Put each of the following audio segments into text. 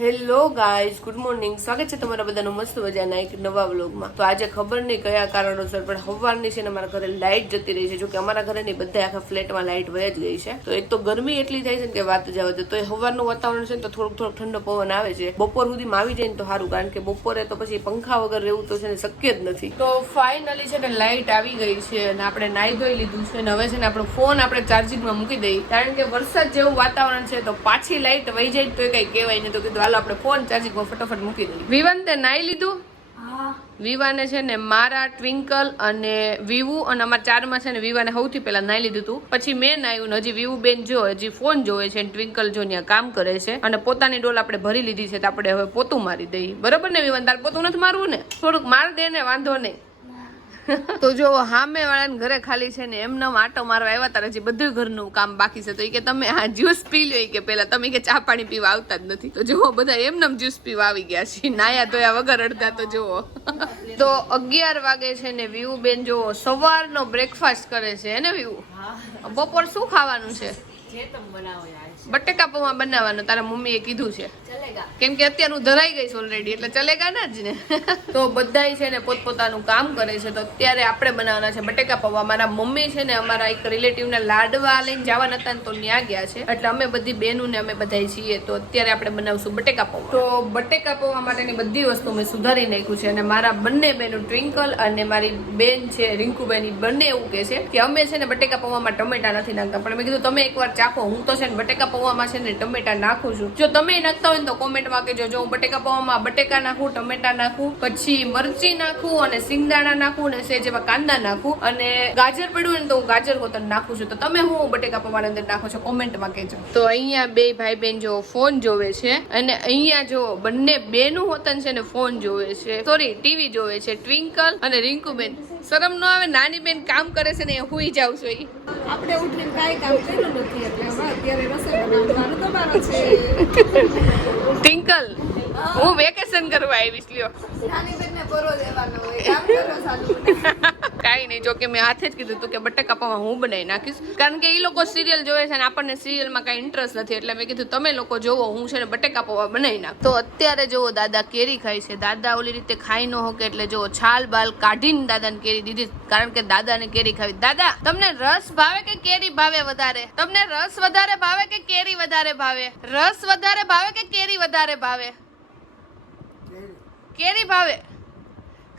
Hello guys good morning સ્વાગત છે તમારા બધાનું મસ્ત મજાના એક નવા વ્લોગમાં. તો આજે ખબર નહીં કયા કારણોસર, પણ સવારની છે ને અમારા ઘરે લાઇટ જતી રહી છે. જો કે અમારા ઘરે નહીં બધા આખા ફ્લેટમાં લાઇટ વહી જ ગઈ છે. તો એક તો ગરમી એટલી થાય છે ને કે વાત જવા દે તો એ સવારનું વાતાવરણ છે ને તો થોડુંક થોડુંક ઠંડો પવન આવે છે. બપોર સુધીમાં આવી જાય ને તો સારું, કારણ કે બપોરે તો પછી પંખા વગર રહેવું તો છે ને શક્ય જ નથી. તો ફાઇનલી છે ને લાઇટ આવી ગઈ છે અને આપણે નાઈ ધોઈ લીધું છે અને હવે છે ને આપણો ફોન આપણે ચાર્જિંગમાં મૂકી દઈએ. કારણ કે વરસાદ જેવું વાતાવરણ છે તો પાછી લાઇટ વહી જાય તો કઈ કહેવાય નહીં. તો કીધું હાલો આપણે ફોન ચાર્જિંગમાં ફટાફટ મૂકી દઈએ. વિવાન તે નાઈ લીધું? વિવાને છે ને મારા ટ્વિંકલ અને વિવુ અને અમારા ચારમાં છે ને વિવાને સૌથી પહેલા નાઈ લીધું હતું પછી મેં નાયું ને હજી વિવુ બેન જો હજી ફોન જોવે છે અને ટ્વિંકલ જો ત્યાં કામ કરે છે. અને પોતાની ડોલ આપણે ભરી લીધી છે તો આપણે હવે પોતું મારી દઈએ. બરાબર ને વિવાન? તાર પોતું નથી મારવું ને? થોડુંક માર દે ને વાંધો નહીં. તો જો હામે વાળાને ઘરે ખાલી છે ને એમને આટો મારવા આવ્યા તારે હજી બધું ઘરનું કામ બાકી છે. તો એ કે તમે આ જ્યુસ પી લો કે પેલા તમે કે ચા પાણી પીવા આવતા જ નથી. તો જુઓ બધા એમને જ્યુસ પીવા આવી ગયા છે. નાયા ધોયા વગર અડધા તો જુઓ. તો અગિયાર વાગે છે ને વ્યુ બેન જુઓ સવારનો બ્રેકફાસ્ટ કરે છે. ને વ્યુ બપોર શું ખાવાનું છે? બટેકા પૌવા બનાવવાનું તારા મમ્મીએ કીધું છે. કેમ કે અત્યારે હું ધરાઈ ગઈ છું ઓલરેડી એટલે ચલેગા ના જ ને. તો બધાય છે ને પોતપોતાનું કામ કરે છે તો અત્યારે આપણે બનાવવાના છે બટેકા પૌવા. મારા મમ્મી છે ને અમારા એક રિલેટિવના લાડવા લઈને જવાના હતા ને તો ત્યાં ગયા છે. એટલે અમે બધી બહેનું ને અમે બધાય છીએ તો અત્યારે આપણે બનાવશું બટેકા પૌવા. તો બટેકા પૌવા માટેની બધી વસ્તુ મેં સુધારી નાખ્યું છે અને મારા બંને બહેનું ટ્વિંકલ અને મારી બેન છે રિંકુબેન બંને એવું કહે છે કે અમે છે ને બટેકા પૌવામાં ટમેટા નથી નાખતા. પણ મેં કીધું તમે એકવાર ચાખો હું તો છે ને બટેકા પૌવામાં છે ને ટમેટા નાખું છું. જો તમે નાખતા હોય ને તો કોમેન્ટમાં કહેજો. જો હું બટેકા પૌવામાં બટેકા નાખું, ટમેટા નાખું, પછી મરચી નાખું અને સિંગદાણા નાખું અને સેજ એવા કાંદા નાખું અને ગાજર પડ્યું ને તો હું ગાજર કોતર નાખું છું. તો તમે હું બટેકા પૌવાની અંદર નાખો છો? કોમેન્ટમાં કહેજો. તો અહીંયા બે ભાઈ બહેન જો ફોન જોવે છે અને અહીંયા જો બંને બેનું હોતન છે ને ફોન જોવે છે. સોરી, ટીવી જોવે છે. ટ્વિંકલ અને રિંકુબેન. શરમ ન આવે નાની બેન કામ કરે છે ને એ હુઈ જાવ છો આપણે ઉઠીને કાંઈ કામ કર્યું નથી એટલે અત્યારે રસોઈ બનાવવાનું તમારો છે ટ્વિંકલ હું વેકેશન કરવા આવીશ લ્યો. કાંઈ નહીં જો કે મેં હાથે જ કીધું હતું કે બટેકા પૌવા હું બનાવી નાખીશ. કારણ કે એ લોકો સિરિયલ જોવે છે અને આપણને સિરિયલમાં કાંઈ ઇન્ટરેસ્ટ નથી એટલે મેં કીધું તમે લોકો જોવો હું છે ને બટેકા પૌવા બનાવી નાખ. તો અત્યારે જોવો દાદા કેરી ખાય છે. દાદા ઓલી રીતે ખાઈ ન હોકે એટલે જો છાલ બાલ કાઢીને દાદાને કેરી દીધી કારણ કે દાદાને કેરી ખાવી. દાદા તમને રસ ભાવે કે કેરી ભાવે વધારે? તમને રસ વધારે ભાવે કે કેરી વધારે ભાવે? રસ વધારે ભાવે કે કેરી વધારે ભાવે? કેરી ભાવે.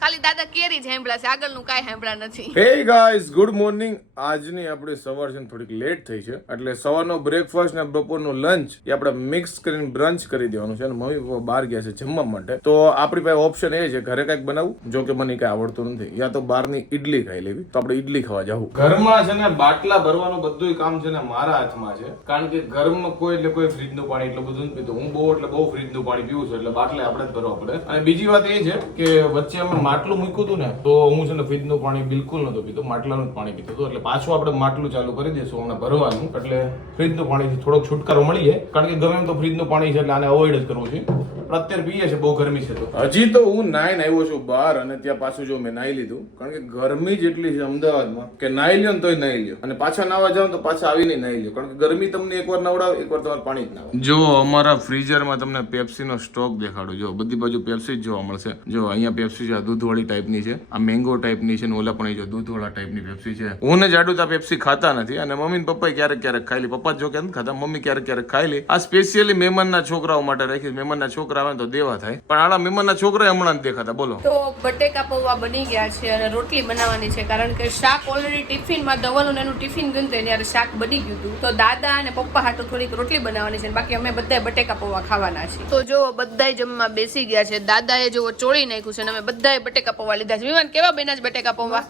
ખાલી દાદા કેરી જ છે આગળનું કાંઈ સાંભળ્યા નથી. હે ગાઈઝ ગુડ મોર્નિંગ આજની આપણી સવાર છે થોડીક લેટ થઈ છે. એટલે સવારનો બ્રેકફાસ્ટ ને બપોરનો લંચ એ આપણે મિક્સ કરીને બ્રંચ કરી દેવાનું છે. અને મમ્મી પપ્પા બહાર ગયા છે જમવા માટે. તો આપણી પાસે ઓપ્શન એ છે ઘરે કંઈક બનાવવું જો કે મને કંઈ આવડતું નથી. યા તો બહારની ઈડલી ખાઈ લેવી. તો આપણે ઈડલી ખાવા જવું ઘરમાં છે ને બાટલા ભરવાનું બધું કામ છે ને મારા હાથમાં છે. કારણ કે ઘરમાં કોઈ એટલે કોઈ ફ્રીજનું પાણી એટલું બધું નથી પીતું. હું બહુ એટલે બહુ ફ્રીજનું પાણી પીવું છું એટલે બાટલા આપણે જ ભરવા પડે. અને બીજી વાત એ છે કે વચ્ચે અમે માટલું મૂક્યું હતું ને, તો હું છે ને ફ્રીજનું પાણી બિલકુલ નહોતું પીતો માટલાનું જ પાણી પીતો હતો. એટલે પાછું આપણે માટલું ચાલુ કરી દઈશું, હમણાં ભરવાનું. એટલે ફ્રીજનું પાણીથી થોડોક છુટકારો મળીએ. કારણ કે ગમે એમ તો ફ્રીજનું પાણી છે એટલે આને અવોઈડ જ કરવું છે પણ અત્યારે પીએ છે બહુ ગરમી છે તો. હજી તો હું નાઈને આવ્યો છું બહાર અને ત્યાં પાછું જો મેં નાઈ લીધું કારણ કે ગરમી જેટલી છે અમદાવાદમાં કે નાઈ લ્યો ને તોય નાઈ લ્યો. અને પાછા નાવા જાવ તો પાછા આવીને નાઈ લ્યો કારણ કે ગરમી તમને એકવાર નવડાવે એકવાર તમારે પાણી જ ના જો અમારા ફ્રીઝરમાં તમને પેપ્સીનો સ્ટોક દેખાડો જો બધી બાજુ પેપ્સી જ જોવા મળશે. જો અહીંયા પેપ્સી છે આ દૂધવાળી ટાઈપની છે આ મેંગો ટાઈપની છે ને ઓલા પણ એ જો દૂધવાળા ટાઈપની પેપ્સી છે. હું ને જાડુ તો પેપ્સી ખાતા નથી અને મમ્મી પપ્પા ક્યારેક ક્યારેક ખાઈ લી પપ્પા જો કે ખાતા મમ્મી ક્યારેક ક્યારેક ખાઈ લી આ સ્પેશિયલી મહેમાનના છોકરાઓ માટે રાખી મહેમાનના છોકરા આવે ને તો દેવા થાય. પણ આના મહેમાનના છોકરા હમણાં દેખાતા બોલો. તો બટેકા પૌવા બની ગયા છે અને રોટલી બનાવવાની છે કારણ કે શાક ઓલરેડી ટિફિનમાં માં ને એનું ટિફિન ગયું ત્યારે શાક બની ગયું હતું. તો દાદા અને પપ્પા હાટુ થોડીક રોટલી બનાવવાની છે બાકી અમે બધા બટેકા પૌવા ખાવાના છે તો જો બધાય જમવા બેસી ગયા છે દાદાએ જો ચોળી નાખ્યું છે અને અમે બધાએ બટેકા પૌવા લીધા છે. વિમાન કેવા બન્યા છે બટેકા પૌવા?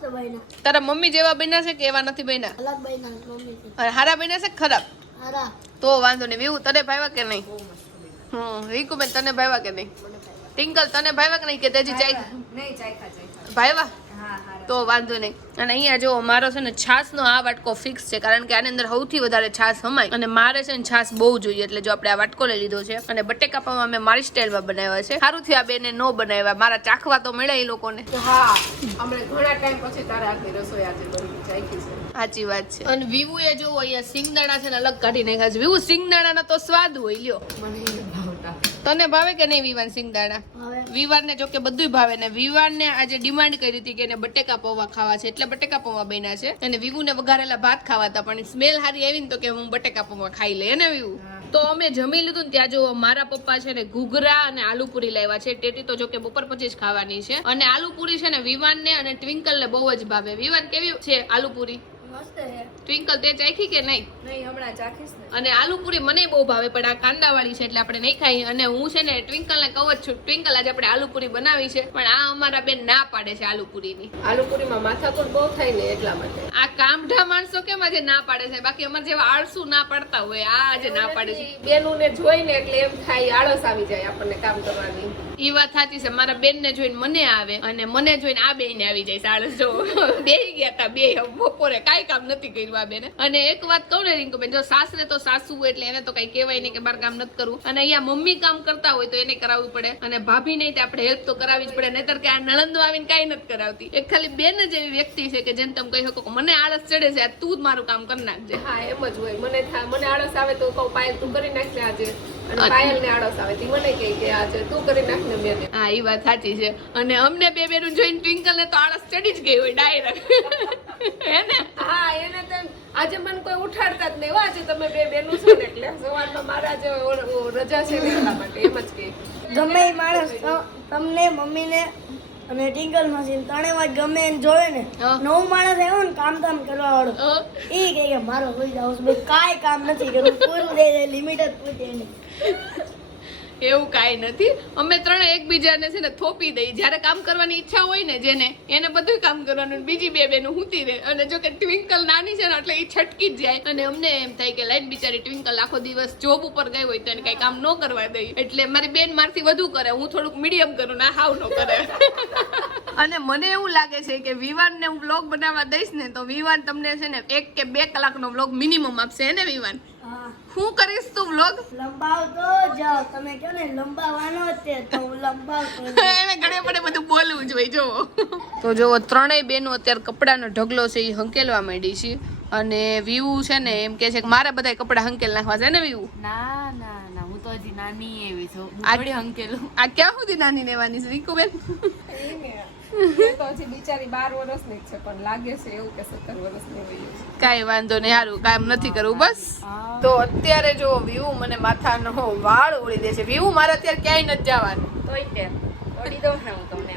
તારા મમ્મી જેવા બન્યા છે કે એવા નથી બન્યા? હારા બન્યા છે ખરાબ? તો વાંધો નહીં વિવું તને ભાવ્યા કે નહીં? હમ રીકુબેન તને ભાવ્યા કે નહીં? ટિંકલ તને ભાવ્યા કે નહીં કે તેજી ચાઈ? હા તો વાંધો નહીં. અને અહીંયા જો મારો છે ને છાશનો આ વાટકો ફિક્સ છે કારણ કે આની અંદર સૌથી વધારે છાસ હમાય અને મારે છે ને છાસ બહુ જોઈએ એટલે જો આપણે આ વાટકો લઈ લીધો છે. અને બટેકા પૌવા મેં મારી સ્ટાઇલમાં બનાવ્યા છે. સારું થયું આ બેને ન બનાવ્યા. મારા ચાખવા તો મળે એ લોકોને. હા અમે ઘણા ટાઈમ પછી તારા આખી રસોઈ આજે બની ચાખી છે. સાચી વાત છે. અને વિવુ એ જો અહીંયા સિંગદાણા છે ને અલગ કાઢી નાખ્યા છે. વિવુ સિંગદાણાનો તો સ્વાદ હોય લ્યો. તને ભાવે કે નહીં વિવાન સિંગદાણા? વિવાનને જો કે બધું ભાવે ને વિવાનને આજે ડિમાન્ડ કરી હતી કે એને બટેકા પૌવા ખાવા છે એટલે બટેકા પૌવા બન્યા છે. અને વિવુને વઘારેલા ભાત ખાવા હતા પણ સ્મેલ હારી આવી ને તો કે હું બટેકા પૌવા ખાઈ લે ને વિવુ? તો અમે જમી લીધું ને ત્યાં જો મારા પપ્પા છે ને ઘૂઘરા અને આલુપુરી લાવ્યા છે. ટેટી તો જો કે બપોર પછી જ ખાવાની છે. અને આલુપુરી છે ને વિવાનને અને ટ્વિંકલને બહુ જ ભાવે. વિવાન કેવી છે આલુપુરી? ટ્વિંકલ તે ચાખી કે નહીં? નહીં હમણાં ચાખીશ ને. અને આલુપુરી મને બહુ ભાવે પણ આ કાંદાવાળી છે એટલે આપણે નહીં ખાઈ અને હું છે ને ટ્વિંકલ ને કહું જ છું ટ્વિંકલ આજે આપણે આલુપુરી બનાવી છે પણ આ અમારા બેન ના પાડે છે આલુપુરીની. આલુપુરીમાં માથાકૂટ બહુ થાય ને એટલા માટે. આ કામઢા માણસો કેમ આજે ના પાડે છે? બાકી અમારે જેવા આળસુ ના પાડતા હોય આ આજે ના પાડે છે. બેનું ને જોઈને એટલે એમ થાય આળસ આવી જાય આપણને કામ કરવાની. એ વાત સાચી છે મારા બેન ને જોઈને મને આવે અને મને જોઈને આ બેન આવી જાય આળસ. જો બે ગયા હતા બે બપોરે કાંઈ કામ નથી કર્યું આ બેને. અને એક વાત કહું ને રિંકુબેન જો સાસરે તો સાસુ એટલે એને તો કઈ કહેવાય નહીં કે બાર કામ નથી કરવું. અને અહીંયા મમ્મી કામ કરતા હોય તો એને કરાવવું પડે. અને ભાભી નહીં તો આપણે હેલ્પ તો કરાવી જ પડે. નહીતર કે આ નણંદો આવીને કાંઈ નથી કરાવતી. એક ખાલી બેન જ એવી વ્યક્તિ છે કે જેને તમે કહી શકો કે મને આળસ ચડે છે તું જ મારું કામ કરી નાખજે. હા એમ જ હોય. મને મને આળસ આવે તો કહું પાયલ તું કરી નાખજે આજે. પાયલ ને આળસ આવે મને કહે કે આજે તું કરી નાખ હા એ વાત સાચી છે. અને અમને બે બેનું જોઈને ટ્વિંકલ ને તો આળસ ચડી જ ગઈ હોય ડાયરેક્ટ હે ને હા એને તેમ આજે મને કોઈ ઉઠાડતા જ નહીં. આજે તમે બે બેનું છો ને એટલે સવારમાં મારા જે રજા છે એટલા માટે એમ જ કે. ગમે એ માણસ તમને મમ્મીને અને ટિંકલ મશીન ત્રણે જ ગમે એને જોવે ને નવ માણસ આવ્યો ને કામ કામ કરવા વાળો એ કહે કે મારો હોઈ જાવ કાંઈ કામ નથી કરવું પૂરું દે દે લિમિટ જ પૂછે એની. એવું કાંઈ નથી. અમે ત્રણે એકબીજાને છે ને થોપી દઈ જ્યારે કામ કરવાની ઈચ્છા હોય ને જેને, એને બધું કામ કરવાનું બીજી બે બેનું હુતી રહે અને જો કે ટ્વિંકલ નાની છે ને, એટલે એ છટકી જ જાય. અને અમને એમ થાય કે લાઈન બિચારી ટ્વિંકલ આખો દિવસ જોબ ઉપર ગઈ હોય તો એને કાંઈ કામ ન કરવા દઈ એટલે મારી બેન મારથી વધુ કરે. હું થોડુંક મીડિયમ કરું ના હાવ ન કરે. અને મને એવું લાગે છે કે વિવાનને હું વ્લોગ બનાવવા દઈશ ને, તો વિવાન તમને છે ને એક કે બે કલાકનો વ્લોગ મિનિમમ આપશે. ને વિવાન? હા કરીશ તું વ્લોગ લંબાવતો જાવ તમે કહો ને લંબાવવાનો છે તો હું લંબાવતો એને ઘણે પડે બધું બોલવું જોઈએ જો તો જો ત્રણેય બેનો અત્યારે કપડાનો ઢગલો છે એ હંકેલવા માંડી છે. અને વ્યૂ છે ને એમ કે છે કે મારે બધા કપડા હંકેલ નાખવા છે ને વ્યૂ ના ના ના હું તો હજી નાની એવી છું. થોડી હંકેલું. આ ક્યાં સુધી નાની લેવાની છે રીકુબેન એ તો હજી બિચારી બાર વર્ષની છે પણ લાગે છે એવું કે સત્તર વર્ષની હોય કાંઈ વાંધો નહીં સારું કામ નથી કરવું બસ. તો અત્યારે જો વ્યૂ મને માથાનો વાળ ઉડી દે છે. વ્યૂ મારે અત્યારે ક્યાંય નથી જવાનું. તોય તે. ઓડી દઉં ને હું તમને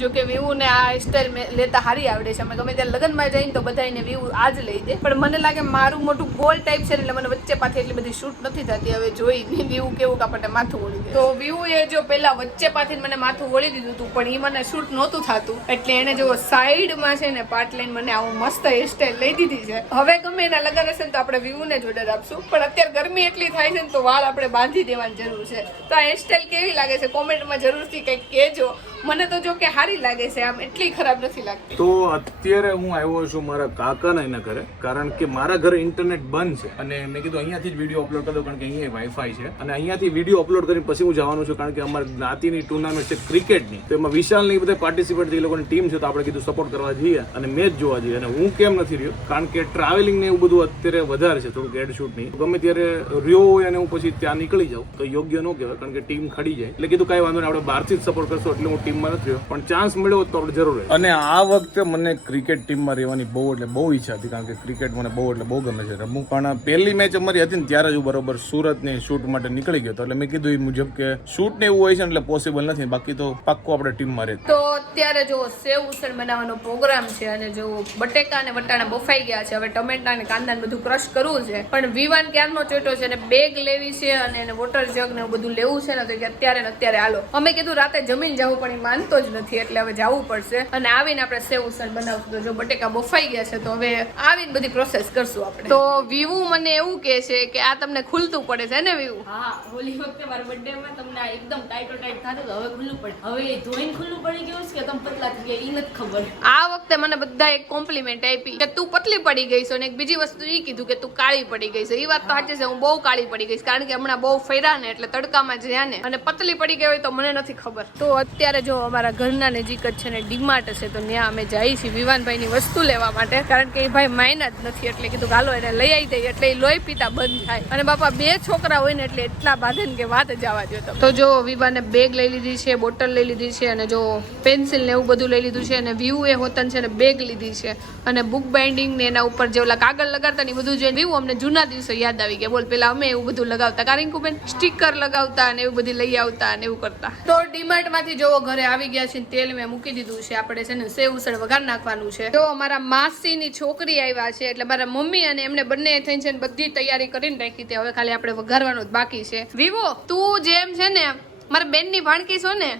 જ. કે વ્યૂને આ સ્ટાઇલ લેતા હારી આવડે છે. અમે ગમે ત્યારે લગ્નમાં જઈને તો બધાને વ્યૂ આ જ લઈ દે. પણ મને લાગે મારું મોટું ગોલ ટાઈપ છે એટલે મને વચ્ચે પાછી એટલી બધી શૂટ નથી થતી. હવે જોઈ વ્યૂ કેવું કાપટે માથું ઓળી દે તો વ્યૂ એ જો પેલા વચ્ચે પાછી મને માથું ઓળી દીધું હતું, પણ એ મને શૂટ નહોતું થતું. એટલે એને જો સાઈડમાં છે ને પાર્ટ લઈને મને આવું મસ્ત હેરસ્ટાઈલ લઈ દીધી છે. હવે ગમે એના લગ્ન હશે ને તો આપણે વ્યૂને જ ઓર્ડર આપશું. પણ અત્યારે ગરમી એટલી થાય છે ને તો વાળ આપણે બાંધી દેવાની જરૂર છે. તો આ હેરસ્ટાઈલ કેવી લાગે છે? કોમેન્ટમાં જરૂરથી કંઈક કહેજો. મને તો જો કે સારી લાગે છે, આમ એટલી ખરાબ નથી લાગતી. તો અત્યારે હું આવ્યો છું મારા કાકાના એના ઘરે, કારણ કે મારા ઘરે ઇન્ટરનેટ બંધ છે. અને મેં કીધું અહીંયાથી જ વીડિયો અપલોડ કરી કારણ કે અહીંયા વાઈફાઈ છે. અને અહીંયાથી વીડિયો અપલોડ કરીને પછી હું જવાનું છું, કારણ કે અમારી જ્ઞાતિની ટુર્નામેન્ટ છે ક્રિકેટની તો એમાં વિશાલ ને બધા પાર્ટિસિપેટ એ લોકોની ટીમ છે, તો આપણે કીધું સપોર્ટ કરવા જઈએ અને મેચ જોવા જઈએ. અને હું કેમ નથી રહ્યો? કારણ કે ટ્રાવેલિંગ ને એવું બધું અત્યારે વધારે છે, થોડુંક એડ શૂટ નહીં ગમે ત્યારે રહ્યો હોય અને હું પછી ત્યાં નીકળી જાઉં, તો યોગ્ય ન કહેવાય, કારણ કે ટીમ ખડી જાય. એટલે કીધું કાંઈ વાંધો નહીં, આપણે બહારથી જ સપોર્ટ કરશું, એટલે હું ટીમમાં નથી રહ્યો. પણ ચાન્સ મળ્યો તો આપણે જરૂર અને આ વખતે મને ક્રિકેટ ટીમમાં રહેવાની બહુ એટલે બહુ ઈચ્છા હતી કારણ કે ક્રિકેટ મને બહુ એટલે બહુ ગમે છે. રમવું પણ પહેલી મેચ અમારી હતી ને ત્યારે જ હું બરોબર સુરતની શૂટ માટે નીકળી ગયો હતો. એટલે મેં કીધું એ મુજબ કે શૂટ ને એવું હોય છે ને એટલે પોસિબલ નથી. બાકી તો પાક્કો આપણે ટીમમાં રહે તો અત્યારે જો સેવ ઉસળ બનાવવાનો પ્રોગ્રામ છે અને જો બટેકા અને વટાણા બફાઈ ગયા છે હવે ટમેટા અને કાંદા બધું ક્રશ કરવું છે. પણ વિવાન ક્યારનો ચોટો છે અને બેગ લેવી છે અને એને વોટર જગ ને એવું બધું લેવું છે ને તો અત્યારે ને અત્યારે હાલો. અમે કીધું રાતે જમીન જવું પણ એ માનતો જ નથી એટલે હવે જવું પડશે. અને આવીને આપણે સેવ ઉસળ બનાવશું. તો જો બટેકા બફાઈ ગયા છે તો હવે આવીને બધી પ્રોસેસ કરશું આપણે. તો વિવુ મને એવું કહે છે કે આ તમને ખુલતું પડે છે ને વિવુ? હા હોલી વખતે મારા બર્થડે માં તમને આ એકદમ ટાઈટો ટાઈટ થતું હવે ખુલ્લું પડે. હવે જોઈન ખુલ્લું પડી ગયું છે કે તમે પતલા થઈ ગયા એ નથી ખબર. આ વખતે મને બધા એક કોમ્પ્લિમેન્ટ આપી કે તું પતલી પડી ગઈ છે અને એક બીજી વસ્તુ એ કીધું કે તું કાળી પડી ગઈ છે. એ વાત તો સાચી છે હું બહુ કાળી પડી ગઈ કારણ કે હમણાં બહુ ફર્યા ને એટલે તડકામાં જ્યાં ને. અને પતલી પડી ગઈ હોય તો મને નથી ખબર. તો અત્યારે જો અમારા ઘરના નજીક જ છે ને ડીમાર્ટ છે તો ત્યાં અમે જઈએ છીએ વિવાનભાઈની વસ્તુ લેવા માટે. કારણ કે એ ભાઈ માયના જ નથી, એટલે કીધું ગાલો એને લઈ આવી દઈએ, એટલે એ લોહી પીતા બંધ થાય. અને બાપા, બે છોકરા હોય ને એટલે એટલા બાંધે કે વાત જ આવવા દો તો જો વિવાને બેગ લઈ લીધી છે બોટલ લઈ લીધી છે, અને જો પેન્સિલ ને એવું બધું લઈ લીધું છે, અને વ્યૂ એ હોતન છે ને બેગ લીધી છે. અને બુક બાઇન્ડિંગ ને એના ઉપર જે ઓલા કાગળ લગાડતા ને એ બધું જોઈને વ્યૂ અમને જૂના દિવસો યાદ આવી ગયા. બોલ, પેલા અમે એવું બધું લગાવતા. કારણ કે બેન સ્ટીકર લગાવતા અને એવું બધી લઈ આવતા અને એવું કરતા. તો ડીમાર્ટમાંથી જોવો ઘરે આવી ગયા છે તેલ મેં મૂકી દીધું છે. આપણે છે ને સેવ ઉસળ વઘાર નાખવાનું છે. તો અમારા માસીની છોકરી આવ્યા છે એટલે મારા મમ્મી અને એમને બંને થઈ છે ને બધી તૈયારી કરીને રાખી હતી. હવે ખાલી આપણે વઘારવાનું બાકી છે. વિવો તું જેમ છે ને મારા બેનની ભાણકી છો ને?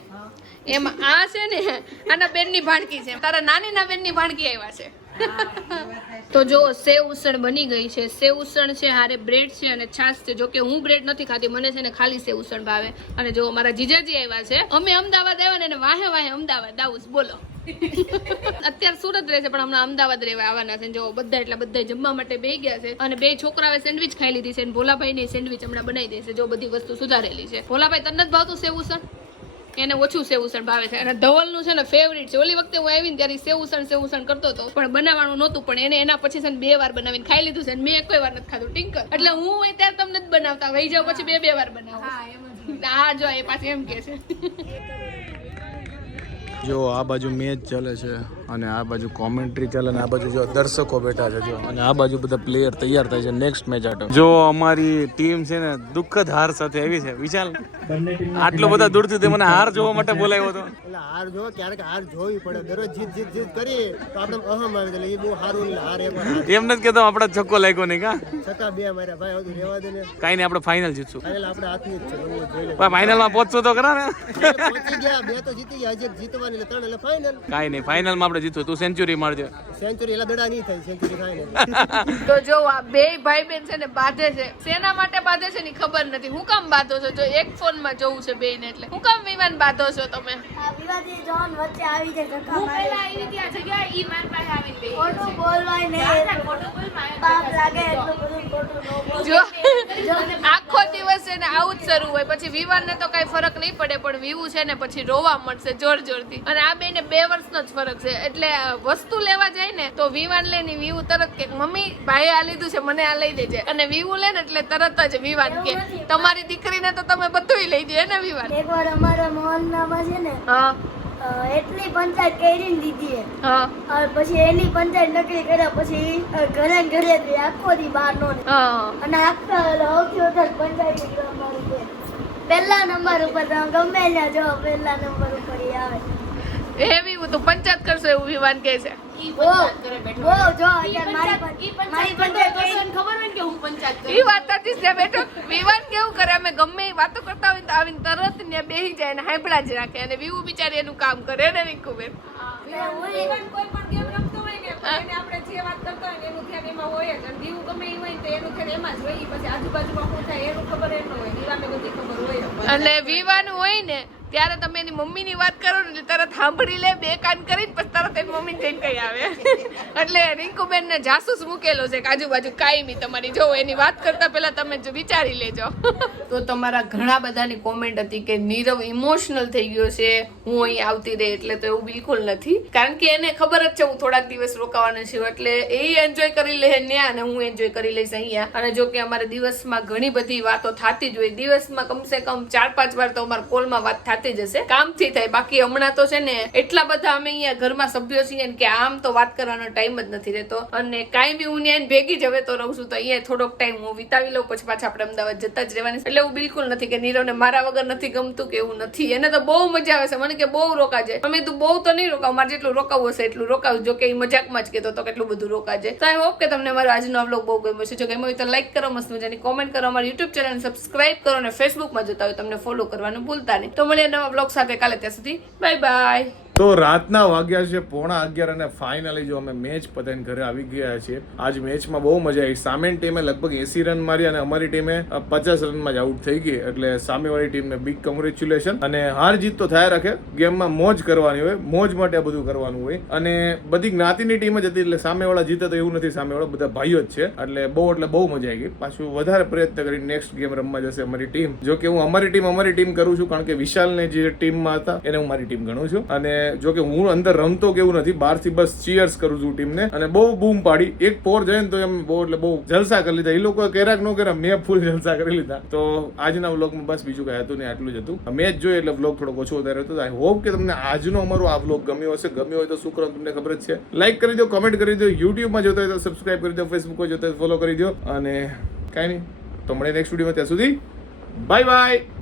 એમાં આ છે ને આના બેનની ભાણકી છે. તારા નાની ના બેનની ભાણકી આવ્યા છે. તો જો સેવ ઉસળ બની ગઈ છે, સેવ ઉસળ છે, હારે બ્રેડ છે અને છાશ છે. જોકે હું બ્રેડ નથી ખાતી, મને છે ને ખાલી સેવ ઉસળ ભાવે. અને જો મારા જીજાજી આવ્યા છે, અમે અમદાવાદ આવ્યા ને વાહે વાહે અમદાવાદ આવું બોલો. અત્યારે સુરત રહે છે, પણ હમણાં અમદાવાદ રહેવા આવવાના છે. જો બધા એટલા બધા જમવા માટે બે ગયા છે. અને બે છોકરાઓએ સેન્ડવિચ ખાઈ લીધી છે ભોલાભાઈ ને સેન્ડવિચ હમણાં બનાવી દેશે જો બધી વસ્તુ સુધારેલી છે. ભોલાભાઈ, તને જ ભાવતું સેવ ઉસળ એને ઓછું સેવુસણ ભાવે છે. અને ધવલનું છે ને ફેવરિટ છે. ઓલી વખતે હું આવી ને ત્યારે સેવસણ સેવુસણ કરતો હતો પણ બનાવવાનું નહોતું. પણ એને એના પછી છે ને બે વાર બનાવીને ખાઈ લીધું છે ને મેં કોઈ વાર નથી ખાધું ટિંકર એટલે હું ત્યારે તમને જ બનાવતા વહી જાઉં પછી બે બે વાર બનાવું. હા જો એ પાછી એમ કે છે. જો આ બાજુ મેચ ચાલે છે અને આ બાજુ કોમેન્ટ્રી ચાલે અને આ બાજુ જો દર્શકો બેઠા છે જો. અને આ બાજુ બધા પ્લેયર તૈયાર થાય છે. નેક્સ્ટ મેચ આટો. જો અમારી ટીમ છે ને દુઃખદ હાર સાથે આવી છે. વિશાલ આટલો બધા દૂરથી તે મને હાર જોવા માટે બોલાવ્યો હતો. એટલે હાર જો ક્યારેક હાર જોવી પડે. દરરોજ જીત જીત જીત કરીએ તો આપણે અહમ આવે એટલે એ બહુ સારું એટલે હાર એમ નથી કેતો આપણે છક્કો લાગ્યો નહીં કા? છક્કા બે માર્યા ભાઈ હવે રેવા દે ને. કાઈ નહીં આપણે ફાઇનલ જીતશું. ફાઇનલ આપણે હાથની જ છે ગમે તે જોઈ લે. પહોંચશો તો ખરા ને? પહોંચી ગયા બે તો જીતી ગયા હજી જીતવાની એટલે ત્રણ એટલે ફાઇનલ કાઈ નહીં ફાઇનલમાં આપણે જીતશું. તું સેન્ચુરી મારજો. સેન્ચુરી એટલે દડા નહીં થાય સેન્ચુરી ફાઇનલ તો જો આ બે ભાઈ બેન છે ને બાંધે છે. શેના માટે બાંધે છે ની ખબર નથી. હું કામ બાધો છો? જો એક ફોનમાં જવું છે બેન એટલે. હું કામ વિમાન બાંધો છો તમે? વિવાદી જોન વચ્ચે આવી જાય ધક્કા હું પહેલા આવી ત્યાં જગ્યા ઈ માર પાસે આવીને બેહી ગઈ ખોટું બોલવાય ને. ના, ખોટું બોલ, પાપ લાગે છે. એટલું બધું ખોટું બોલ. જો આખો દિવસ એને આવું જ શરૂ હોય. પછી વિવાનને તો કઈ ફરક નહીં પડે પણ વિવું છે ને પછી રોવા મળશે જોર જોરથી. અને આ બેને બે વર્ષનો જ ફરક છે. એટલે વસ્તુ લેવા જાય ને તો વિવાન લે ની વિવું તરત કે મમ્મી ભાઈ આ લીધું છે મને આ લઈ દેજે. અને વિવું લે ને એટલે તરત જ વિવાન કે તમારી દીકરીને તો તમે બધુંય લઈ દે ને વિવાન એકવાર અમારા મોહલ્લામાં છે ને હા. એટલી પંચાયત કરી દીધી હે. હા પછી એની પંચાયત નકરી કર્યા પછી ઘરે ઘરે આખો દી બહાર નો. અને આખા સૌથી વધારે પંચાયત પહેલા નંબર ઉપર તમે ગમે ત્યાં જો પહેલા નંબર ઉપર આવે. એવી હું તો પંચાયત કરશો એવું વિવાન કે છે. ઈ પંચાયત કરે બેઠો. બહુ જો અત્યારે મારી ઈ મારી પંચાયત કરતો પંચાયત તો તને ખબર હોય ને કે હું પંચાયત કરું. ઈ વાત હતી જ બેઠો વિવાન કેવું કરે? અમે ગમે એ વાતો કરતા હોય તો આવીને તરત ને બેહી જાય ને હાંભળા જ રાખે. અને વિવું બિચારી એનું કામ કરે ને રીંકુબેન ઇવન કોઈ પણ ગેમ રમતો હોય ને એને આપણે જે વાત કરતા હોય ને એનું ધ્યાન એમાં હોય જ. અને દીવું ગમે એ હોય તો એનું ધ્યાન એમાં જ હોય. ઈ પછી આજુબાજુમાં શું થાય એનું ખબર એમ હોય. દીવાને બધી ખબર હોય જ. અને વિવાનું હોય ને ત્યારે તમે એની મમ્મીની વાત કરો ને તરત સાંભળી લે, બે કાન કરીને પછી તરત એની મમ્મી જઈને કઈ આવે. એટલે રિંકુબેનને જાસૂસ મૂકેલો છે કે આજુબાજુ કાયમી તમારી, જો એની વાત કરતા પહેલા તમે જો વિચારી લેજો. તો તમારા ઘણા બધાની કોમેન્ટ હતી કે નીરવ ઇમોશનલ થઈ ગયો છે, હું અહીં આવતી રહી એટલે તો એવું બિલકુલ નથી. કારણ કે એને ખબર જ છે, હું થોડાક દિવસ રોકાવાનો છું, એટલે એ એન્જોય કરી લે ત્યાં અને હું એન્જોય કરી લઈશ અહીંયા. અને જો કે અમારે દિવસમાં ઘણી બધી વાતો થતી જ હોય. દિવસમાં કમસે કમ ચાર પાંચ વાર તો અમારા કોલમાં વાત થતી જ હશે કામથી થાય. બાકી હમણાં તો છે ને એટલા બધા અમે અહીંયા ઘરમાં સભ્યો છીએ કે આમ તો વાત કરવાનો ટાઈમ જ નથી રહેતો. અને કાંઈ બી હું ત્યાં ભેગી જ હવે તો રહું છું, તો અહીંયા થોડોક ટાઈમ હું વિતાવી લઉં, પછી પાછા આપણે અમદાવાદ જતા જ રહેવાની એટલે એવું બિલકુલ નથી કે નીરવને મારા વગર નથી ગમતું કે એવું નથી. એને તો બહુ મજા આવે છે. મને કે બહુ રોકાજે. અમે તું બહુ તો નહીં રોકાવ. મારે જેટલું રોકાવું હશે એટલું રોકાવું. જો કે એ મજાકમાં જ કહેતો તો કેટલું બધું રોકાજે. તો આઈ હોપ કે તમને મારો આજનો વ્લોગ બહુ ગમ્યો છે. જો ગમ્યો હોય તો લાઈક કરો, મસ્ત મજાની કોમેન્ટ કરો. અમારી યુટ્યુબ ચેનલ સબસ્ક્રાઈબ કરો અને ફેસબુકમાં જોતા હોય તમને ફોલો કરવાનું ભૂલતા નહીં. તો મળીએ નવા બ્લોગ સાથે કાલે ત્યાં સુધી. Bye bye. તો રાતના વાગ્યા છે, પોણા અગિયાર અને ફાઇનલી જો અમે મેચ પતાવીને ઘરે આવી ગયા છીએ. આજ મેચમાં બહુ મજા આવી. સામેની ટીમે લગભગ એસી રન મારી અને અમારી ટીમે પચાસ રનમાં જ આઉટ થઈ ગઈ. એટલે સામેવાળી ટીમને બિગ કોંગ્રેચ્યુલેશન અને હાર જીત તો થયા રાખે. ગેમમાં મોજ કરવાની હોય, મોજ માટે આ બધું કરવાનું હોય. અને બધી જ્ઞાતિની ટીમ જ હતી, એટલે સામેવાળા જીતે તો એવું નથી. સામેવાળા બધા ભાઈઓ જ છે. એટલે બહુ એટલે બહુ મજા આવી ગઈ. પાછું વધારે પ્રયત્ન કરી નેક્સ્ટ ગેમ રમવા જશે અમારી ટીમ. જો કે હું અમારી ટીમ અમારી ટીમ કરું છું. કારણ કે વિશાલને જે ટીમમાં હતા, એને હું મારી ટીમ ગણું છું. અને જો કે હું અંદર રમતો કેવું નથી, બહારથી બસ ચીયર્સ કરું છું ટીમને અને બહુ બૂમ પાડી. એક પોર ને તો એમ બહુ એટલે બહુ જલસા કરી લીધા. એ લોકો કેરાક નો કર્યા, મેં ફૂલ જલસા કરી લીધા. તો આજના વ્લોગમાં બસ બીજું કઈ હતું નહીં, આટલું જ હતું. મેચ જોઈએ એટલે વ્લોગ થોડો ઓછો વધારે હતો. આઈ હોપ કે તમને આજનો અમારો આ વ્લોગ ગમ્યો હશે. ગમ્યો હોય તો શું કરો તમને ખબર જ છે. લાઈક કરી દો કમેન્ટ કરી દો યુટ્યુબમાં જોતા હોય તો સબસ્ક્રાઈબ કરી દો ફેસબુકમાં જોતા હોય ફોલો કરી દો. અને કાંઈ નહીં. તો મળે નેક્સ્ટ વિડીયોમાં ત્યાં સુધી. Bye by